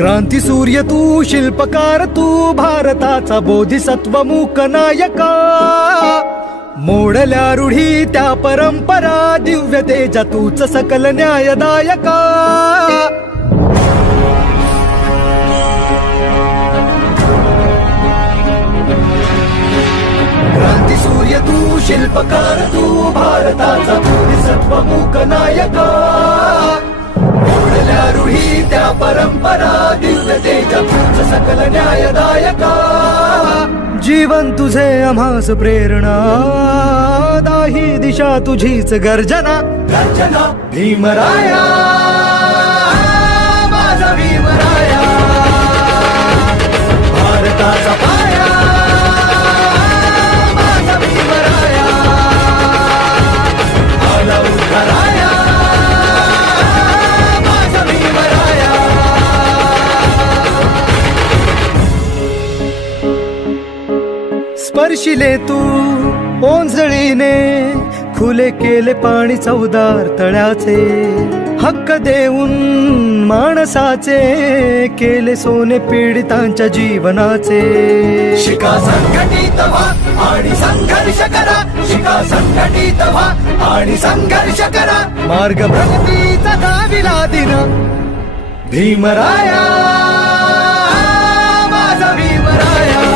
क्रांती सूर्य तू, शिल्पकार तू, भारताचा बोधिसत्व मूक नायका. मोडल्या रूढी त्या परंपरा, दिव्य तेजा तूच सकल न्यायदायका. क्रांती सूर्य तू, शिल्पकार तू, भारताचा बोधिसत्व मूक नायका. मोडल्या रूढी त्या परंपरा, दिव्य तेजा तूच सकल न्यायदायका. जीवन तुझे आम्हास प्रेरणा, दाही दिशा तुझीच गर्जना. गर्जना भीमराया, माझा भीमराया, भारताचा पाया, माझा भीमराया, आला उद्धाराया, माझा भीमराया. स्पर्शिले तू ओंजळीने, खुले केले पाणी चौदार तळ्याचे. हक्क देऊन माणसाचे, केले सोने पीडितांच्या जीवनाचे. शिका संघटित व्हा आणि संघर्ष करा, शिका संघटित व्हा आणि संघर्ष करा. मार्ग प्रगतीचा दाविला दिन, भीमराया, माझा भीमराया.